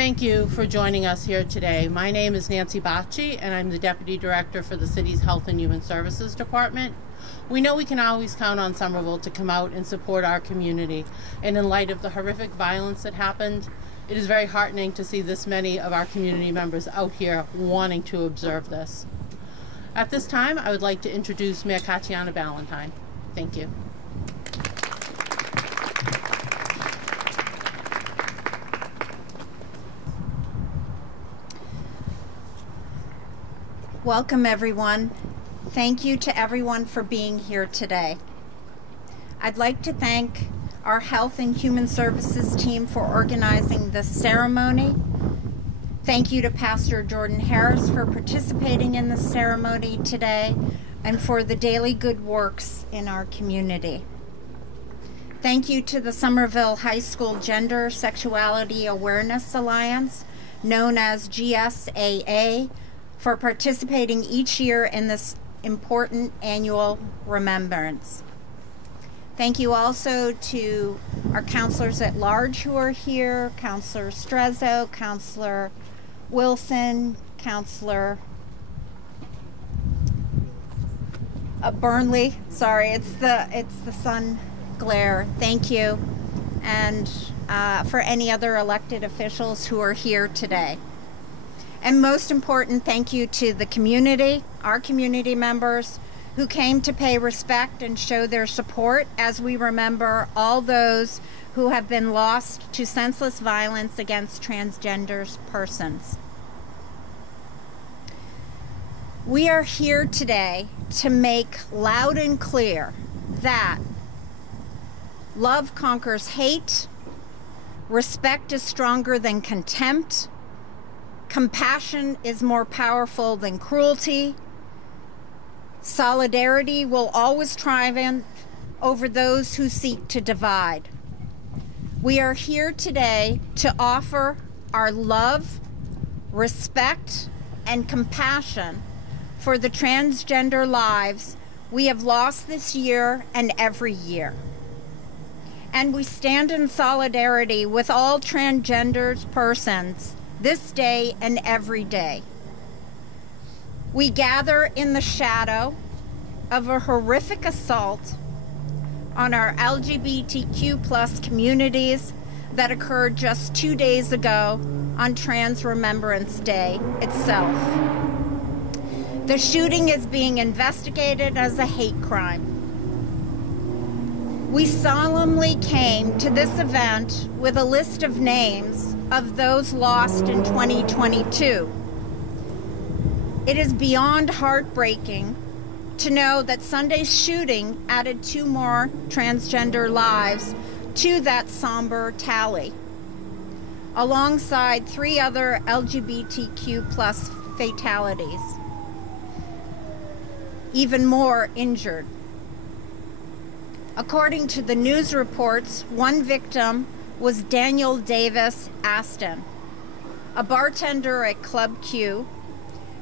Thank you for joining us here today. My name is Nancy Bacci, and I'm the Deputy Director for the city's Health and Human Services Department. We know we can always count on Somerville to come out and support our community, and in light of the horrific violence that happened, it is very heartening to see this many of our community members out here wanting to observe this. At this time, I would like to introduce Mayor Katjana Ballantyne. Thank you. Welcome, everyone. Thank you to everyone for being here today. I'd like to thank our Health and Human Services team for organizing this ceremony. Thank you to Pastor Jordan Harris for participating in the ceremony today and for the daily good works in our community. Thank you to the Somerville High School Gender Sexuality Awareness Alliance, known as GSAA, for participating each year in this important annual remembrance. Thank you also to our counselors at large who are here, Counselor Strezzo, Counselor Wilson, Counselor Burnley. Sorry, it's the sun glare. Thank you. And for any other elected officials who are here today. And most important, thank you to the community, our community members, who came to pay respect and show their support as we remember all those who have been lost to senseless violence against transgender persons. We are here today to make loud and clear that love conquers hate, respect is stronger than contempt, compassion is more powerful than cruelty. Solidarity will always triumph over those who seek to divide. We are here today to offer our love, respect, and compassion for the transgender lives we have lost this year and every year. And we stand in solidarity with all transgender persons this day and every day. We gather in the shadow of a horrific assault on our LGBTQ+ communities that occurred just 2 days ago on Trans Remembrance Day itself. The shooting is being investigated as a hate crime. We solemnly came to this event with a list of names of those lost in 2022. It is beyond heartbreaking to know that Sunday's shooting added 2 more transgender lives to that somber tally, alongside 3 other LGBTQ+ fatalities. Even more injured. According to the news reports, one victim was Daniel Davis Aston, a bartender at Club Q,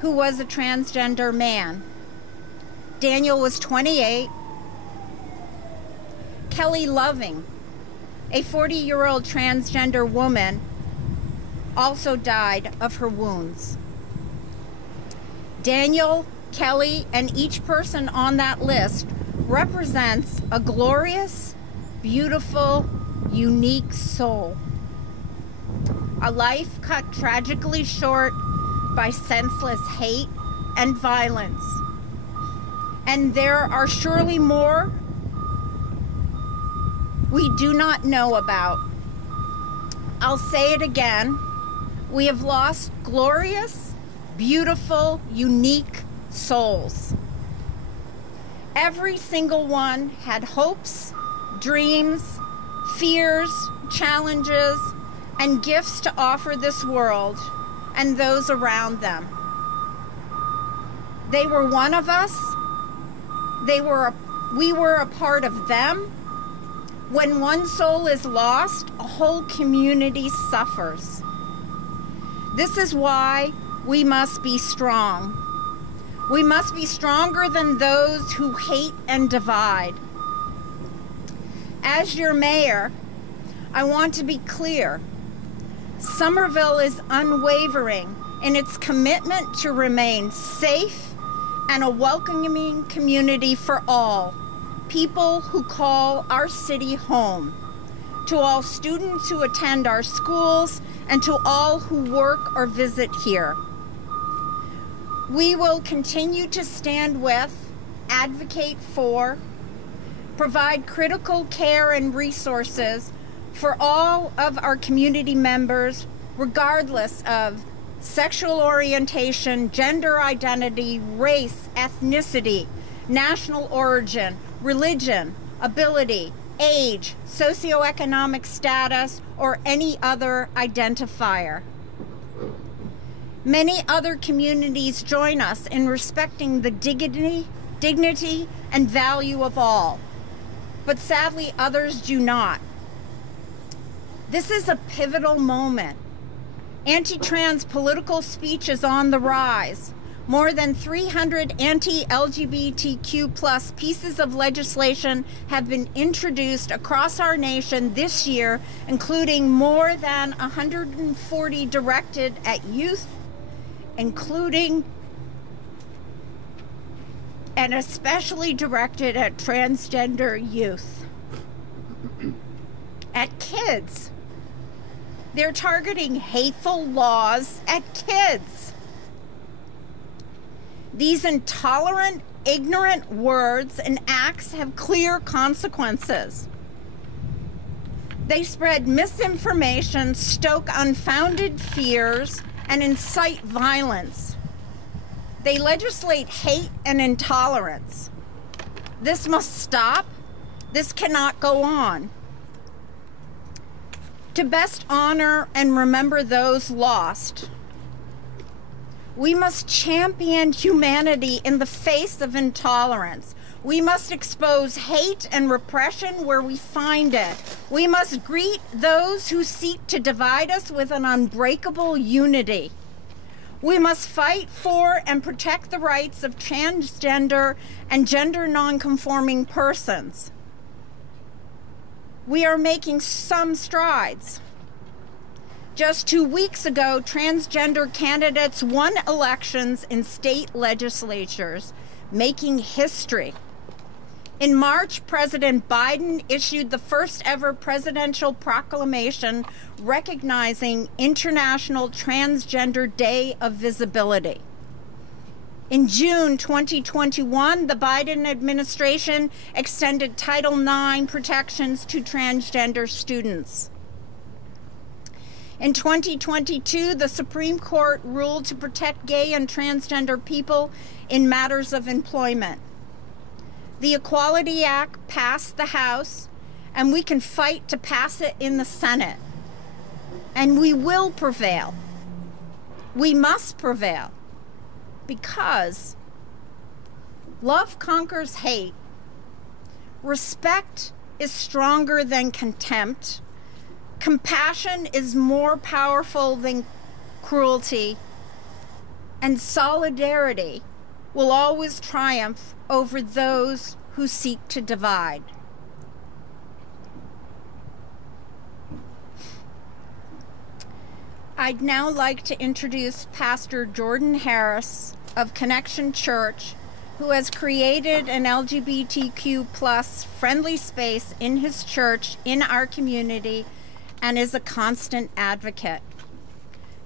who was a transgender man. Daniel was 28. Kelly Loving, a 40-year-old transgender woman, also died of her wounds. Daniel, Kelly, and each person on that list represents a glorious, beautiful, unique soul. A life cut tragically short by senseless hate and violence. And there are surely more we do not know about. I'll say it again. We have lost glorious, beautiful, unique souls. Every single one had hopes, dreams, fears, challenges, and gifts to offer this world and those around them. They were one of us. We were a part of them. When one soul is lost, a whole community suffers. This is why we must be strong. We must be stronger than those who hate and divide. As your mayor, I want to be clear. Somerville is unwavering in its commitment to remain safe and a welcoming community for all, people who call our city home, to all students who attend our schools, and to all who work or visit here. We will continue to stand with, advocate for, provide critical care and resources for all of our community members, regardless of sexual orientation, gender identity, race, ethnicity, national origin, religion, ability, age, socioeconomic status, or any other identifier. Many other communities join us in respecting the dignity and value of all, but sadly others do not. This is a pivotal moment. Anti-trans political speech is on the rise. More than 300 anti-LGBTQ+ pieces of legislation have been introduced across our nation this year, including more than 140 directed at youth, including and especially directed at transgender youth, at kids. They're targeting hateful laws at kids. These intolerant, ignorant words and acts have clear consequences. They spread misinformation, stoke unfounded fears, and incite violence. They legislate hate and intolerance. This must stop. This cannot go on. To best honor and remember those lost, we must champion humanity in the face of intolerance. We must expose hate and repression where we find it. We must greet those who seek to divide us with an unbreakable unity. We must fight for and protect the rights of transgender and gender nonconforming persons. We are making some strides. Just 2 weeks ago, transgender candidates won elections in state legislatures, making history. In March, President Biden issued the first ever presidential proclamation recognizing International Transgender Day of Visibility. In June 2021, the Biden administration extended Title IX protections to transgender students. In 2022, the Supreme Court ruled to protect gay and transgender people in matters of employment. The Equality Act passed the House, and we can fight to pass it in the Senate. And we will prevail. We must prevail, because love conquers hate. Respect is stronger than contempt. Compassion is more powerful than cruelty. And solidarity will always triumph over those who seek to divide. I'd now like to introduce Pastor Jordan Harris of Connection Church, who has created an LGBTQ+ friendly space in his church in our community and is a constant advocate.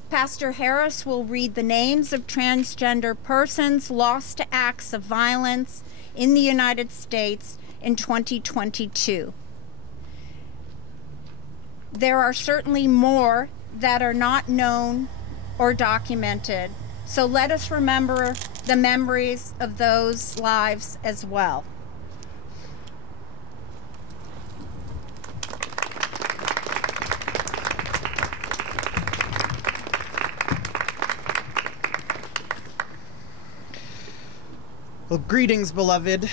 Pastor Harris will read the names of transgender persons lost to acts of violence in the United States in 2022. There are certainly more that are not known or documented, so let us remember the memories of those lives as well. Well, greetings, beloved.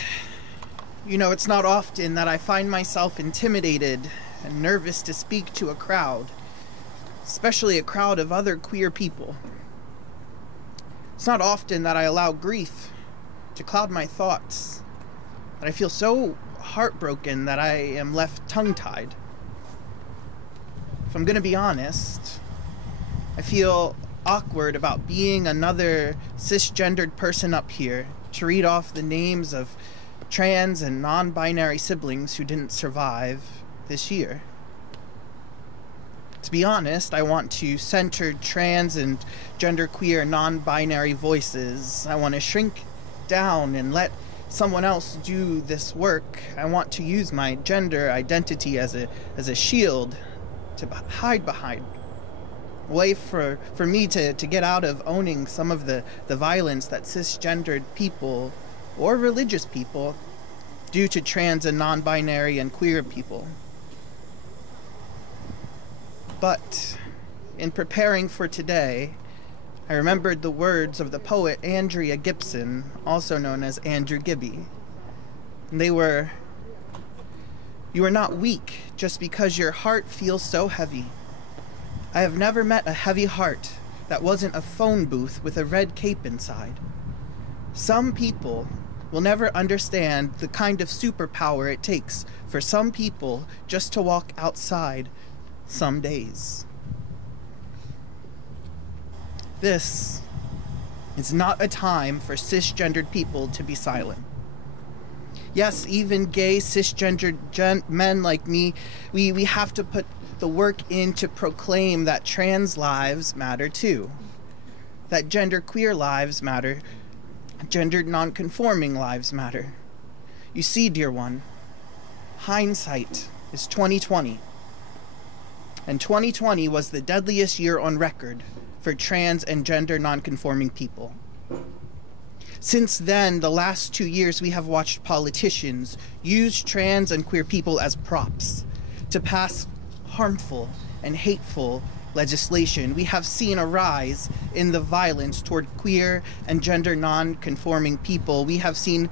You know, it's not often that I find myself intimidated and nervous to speak to a crowd, especially a crowd of other queer people. It's not often that I allow grief to cloud my thoughts, that I feel so heartbroken that I am left tongue-tied. If I'm gonna be honest, I feel awkward about being another cisgendered person up here to read off the names of trans and non-binary siblings who didn't survive this year. To be honest, I want to center trans and genderqueer non-binary voices. I want to shrink down and let someone else do this work. I want to use my gender identity as a shield to hide behind. A way for me to get out of owning some of the violence that cisgendered people or religious people do to trans and non-binary and queer people. But in preparing for today, I remembered the words of the poet Andrea Gibson, also known as Andrew Gibby. And they were, "You are not weak just because your heart feels so heavy. I have never met a heavy heart that wasn't a phone booth with a red cape inside. Some people will never understand the kind of superpower it takes for some people just to walk outside some days." This is not a time for cisgendered people to be silent. Yes, even gay cisgendered men like me, we have to put the work in to proclaim that trans lives matter too, that genderqueer lives matter, gendered non-conforming lives matter. You see, dear one, hindsight is 2020. And 2020 was the deadliest year on record for trans and gender non-conforming people. Since then, the last 2 years, we have watched politicians use trans and queer people as props to pass harmful and hateful legislation. We have seen a rise in the violence toward queer and gender non-conforming people. We have seen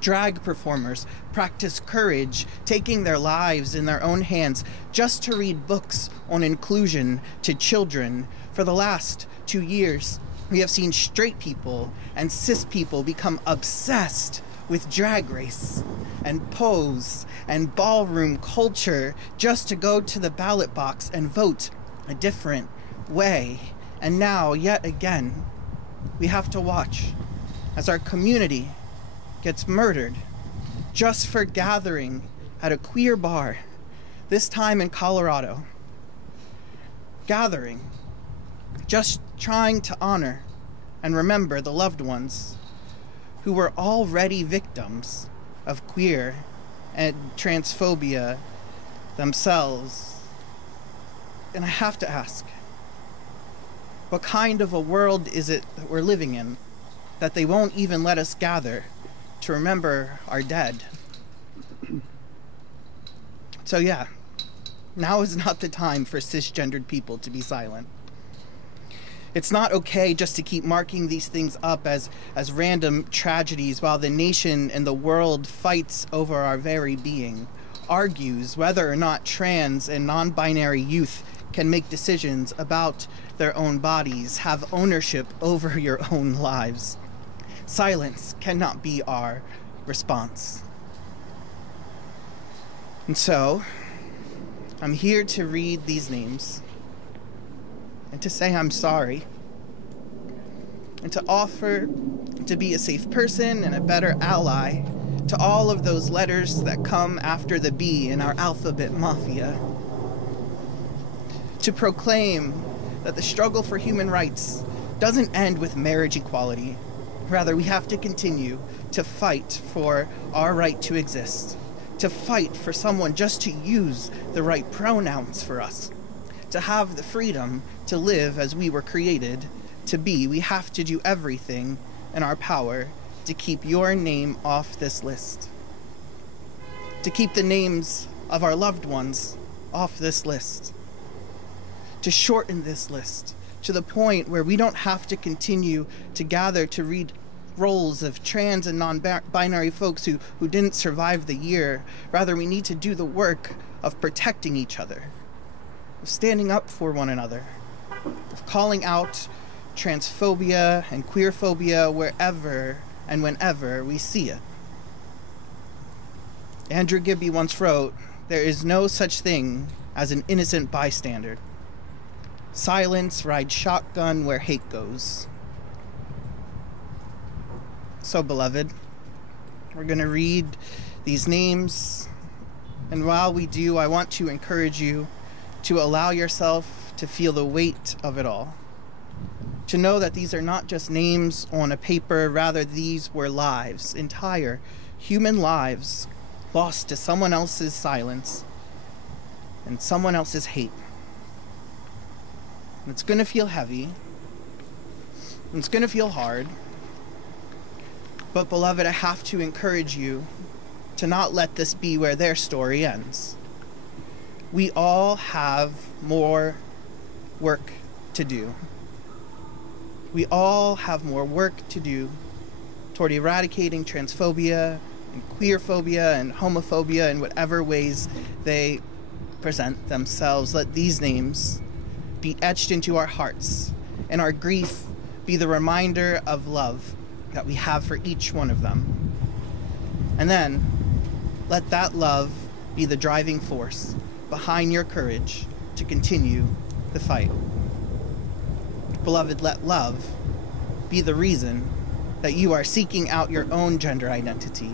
drag performers practice courage, taking their lives in their own hands just to read books on inclusion to children. For the last 2 years, we have seen straight people and cis people become obsessed with Drag Race and Pose and ballroom culture just to go to the ballot box and vote a different way. And now, yet again, we have to watch as our community gets murdered just for gathering at a queer bar, this time in Colorado. Gathering, just trying to honor and remember the loved ones who were already victims of queer and transphobia themselves. And I have to ask, what kind of a world is it that we're living in that they won't even let us gather to remember our dead? So yeah, now is not the time for cisgendered people to be silent. It's not okay just to keep marking these things up as random tragedies while the nation and the world fights over our very being, argues whether or not trans and non-binary youth can make decisions about their own bodies, have ownership over your own lives. Silence cannot be our response. And so, I'm here to read these names and to say I'm sorry and to offer to be a safe person and a better ally to all of those letters that come after the B in our alphabet mafia. To proclaim that the struggle for human rights doesn't end with marriage equality. Rather, we have to continue to fight for our right to exist, to fight for someone just to use the right pronouns for us, to have the freedom to live as we were created to be. We have to do everything in our power to keep your name off this list, to keep the names of our loved ones off this list, to shorten this list to the point where we don't have to continue to gather to read roles of trans and non-binary folks who didn't survive the year. Rather, we need to do the work of protecting each other, of standing up for one another, of calling out transphobia and queerphobia wherever and whenever we see it. Andrew Gibby once wrote, "There is no such thing as an innocent bystander." Silence rides shotgun where hate goes. So, beloved, we're going to read these names, and while we do, I want to encourage you to allow yourself to feel the weight of it all. To know that these are not just names on a paper, rather these were lives, entire human lives, lost to someone else's silence and someone else's hate. And it's going to feel heavy, and it's going to feel hard, but beloved, I have to encourage you to not let this be where their story ends. We all have more work to do. We all have more work to do toward eradicating transphobia and queerphobia and homophobia in whatever ways they present themselves. Let these names be etched into our hearts, and our grief be the reminder of love that we have for each one of them. And then, let that love be the driving force behind your courage to continue the fight. Beloved, let love be the reason that you are seeking out your own gender identity.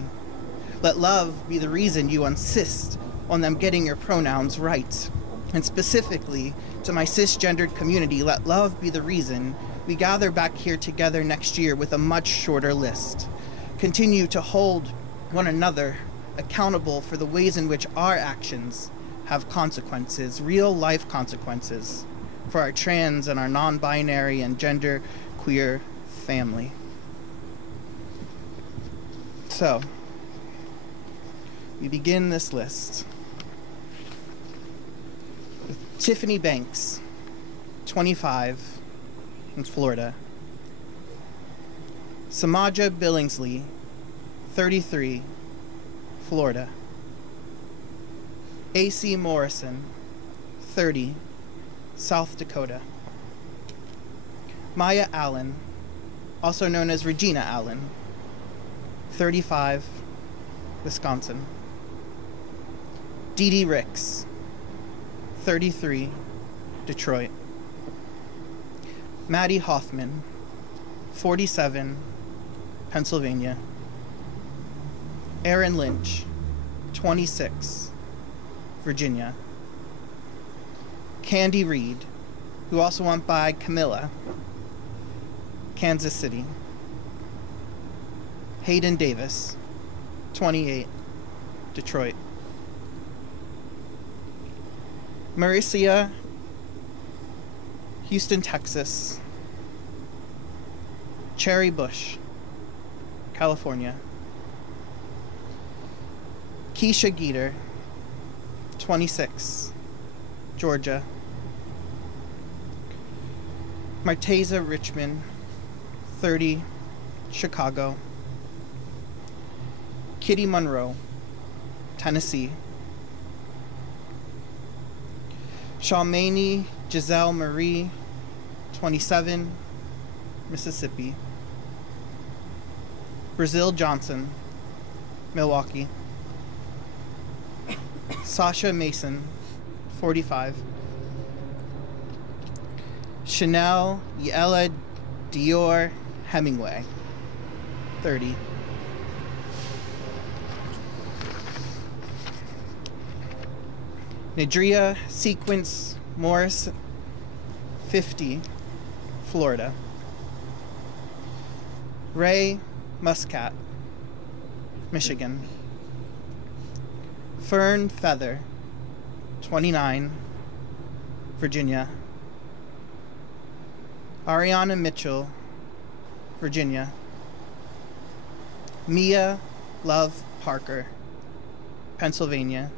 Let love be the reason you insist on them getting your pronouns right. And specifically to my cisgendered community, let love be the reason we gather back here together next year with a much shorter list. Continue to hold one another accountable for the ways in which our actions have consequences, real life consequences, for our trans and our non-binary and gender queer family. So, we begin this list with Tiffany Banks, 25, in Florida. Samaja Billingsley, 33, Florida. A.C. Morrison, 30, South Dakota. Maya Allen, also known as Regina Allen, 35, Wisconsin. Dee Dee Ricks, 33, Detroit. Maddie Hoffman, 47, Pennsylvania. Aaron Lynch, 26, Virginia. Candy Reed, who also went by Camilla, Kansas City. Hayden Davis, 28, Detroit. Maricia, Houston, Texas. Cherry Bush, California. Keisha Geeter, 26, Georgia. Marteza Richmond, 30, Chicago. Kitty Monroe, Tennessee. Shalmani Giselle Marie, 27, Mississippi. Brazil Johnson, Milwaukee. Sasha Mason, 45. Chanel Yella Dior Hemingway, 30. Nadria Sequence Morris, 50, Florida. Ray Muscat, Michigan. Fern Feather, 29, Virginia. Ariana Mitchell, Virginia. Mia Love Parker, Pennsylvania.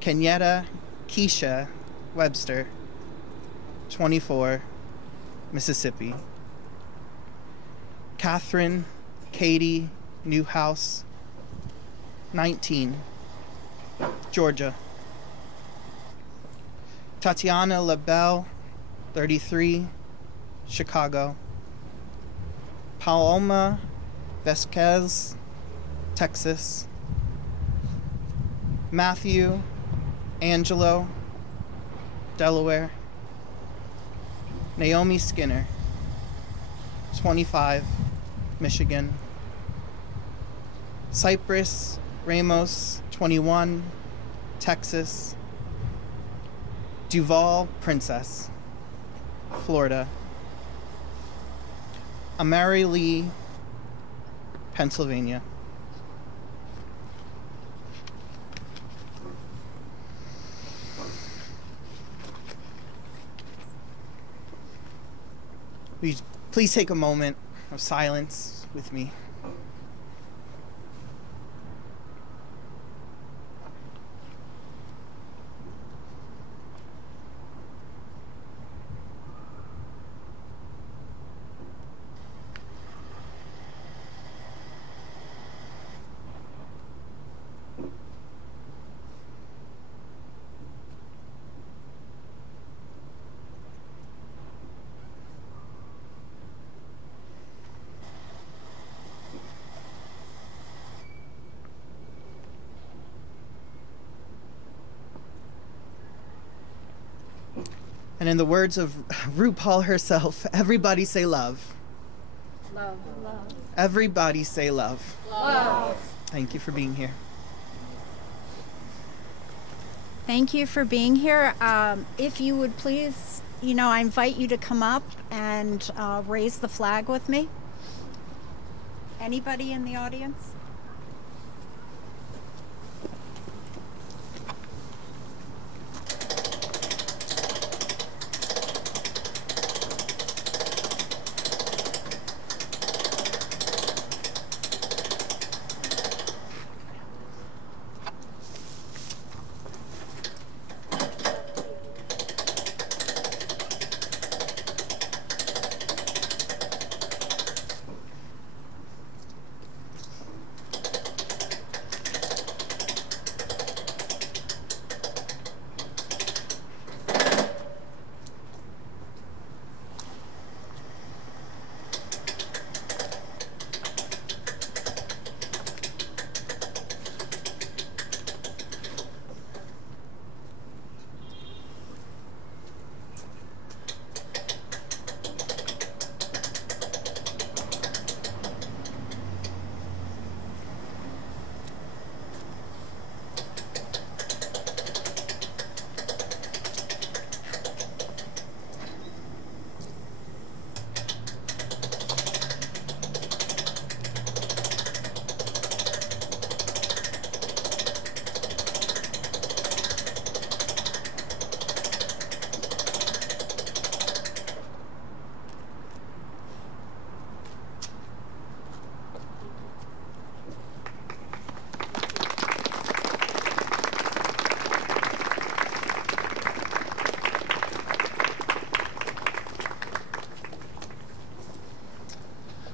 Kenyetta Keisha Webster, 24, Mississippi. Catherine Katie Newhouse, 19, Georgia. Tatiana LaBelle, 33, Chicago. Paloma Vesquez, Texas. Matthew Angelo, Delaware. Naomi Skinner, 25, Michigan. Cypress Ramos, 21, Texas. Duval Princess, Florida. Amari Lee, Pennsylvania. Will you please take a moment of silence with me? And in the words of RuPaul herself, everybody say love. Love. Love. Everybody say love. Love. Thank you for being here. Thank you for being here. If you would please, I invite you to come up and raise the flag with me. Anybody in the audience?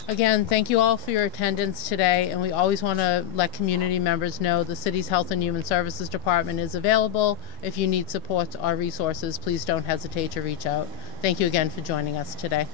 Again, thank you all for your attendance today, and we always want to let community members know the city's Health and Human Services Department is available. If you need support or resources, please don't hesitate to reach out. Thank you again for joining us today.